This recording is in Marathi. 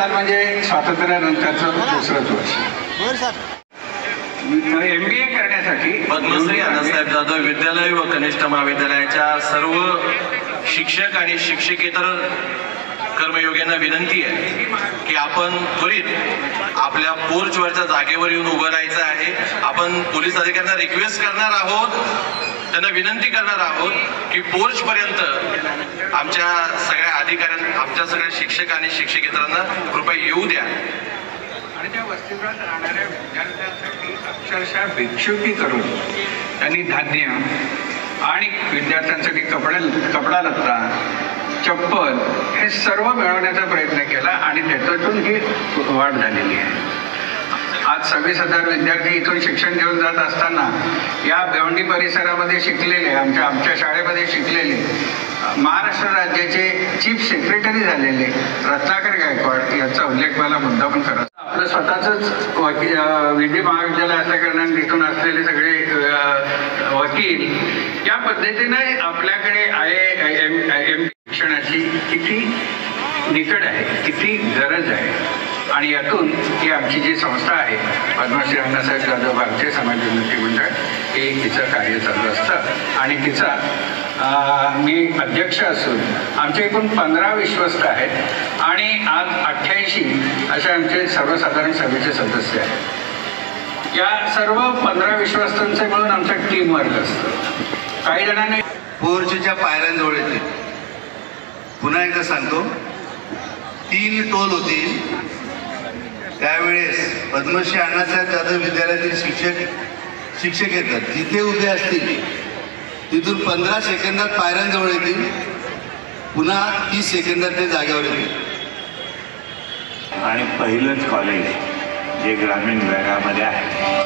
साल म्हणजे स्वातंत्र्यानंतरचं दुसरंच वर्ष. MBA करण्यासाठी पद्मश्री अण्णासाहेब जाधव विद्यालय व कनिष्ठ महाविद्यालयाच्या सर्व शिक्षक आणि शिक्षकेतर कर्मयोग्यांना विनंती आहे की आपण त्वरित आपल्या पोर्चवरच्या जागेवर येऊन उभं राहायचं आहे. आपण पोलीस अधिकाऱ्यांना रिक्वेस्ट करणार आहोत, त्यांना विनंती करणार आहोत की पोर्च पर्यंत आमच्या सगळ्या अधिकाऱ्यांना, आमच्या सगळ्या शिक्षक आणि शिक्षकेतरांना कृपया येऊ द्या. आणि त्या वसतिगृहात राहणाऱ्या विद्यार्थ्यांसाठी अक्षरशः भिक्षुकी करून त्यांनी धान्य आणि विद्यार्थ्यांसाठी कपडा लत्ता, चप्पल हे सर्व मिळवण्याचा प्रयत्न केला आणि त्याच्यातून ही वाढ झालेली आहे. आज 26,000 विद्यार्थी इथून शिक्षण घेऊन जात असताना या भिवंडी परिसरामध्ये शिकलेले, आमच्या शाळेमध्ये शिकलेले, महाराष्ट्र राज्याचे चीफ सेक्रेटरी झालेले रत्नाकर गायकवाड यांचा उल्लेख मला मुद्दामून करत. आपलं स्वतःच विधी महाविद्यालय असल्या कारणाने तिथून असलेले सगळे वकील या पद्धतीने आपल्याकडे IIM शिक्षणाची किती निकड आहे, किती गरज आहे. आणि यातून ही आमची जी संस्था आहे पद्मश्री अण्णासाहेब जाधव भारतीय समाज उन्नती मंडळ, हे तिचं कार्य चालू असतं. आणि तिचा मी अध्यक्ष असून आमचे एकूण 15 विश्वस्त आहेत आणि आज 88 असे आमचे सर्वसाधारण सभेचे सदस्य आहेत. या सर्व 15 विश्वस्तांचे मिळून आमचं टीम वर्क असतं. काही जणांनी पोर्चच्या पायऱ्यांजवळ येते. पुन्हा एकदा सांगतो, 3 टोल होती. त्यावेळेस पद्मश्री अण्णासाहेब जाधव विद्यालयातील शिक्षक येतात, जिथे उभे असतील तिथून 15 सेकंदात पायऱ्यांजवळ येतील, पुन्हा 30 सेकंदात ते जागेवर येतील. आणि पहिलंच कॉलेज जे ग्रामीण भागामध्ये आहे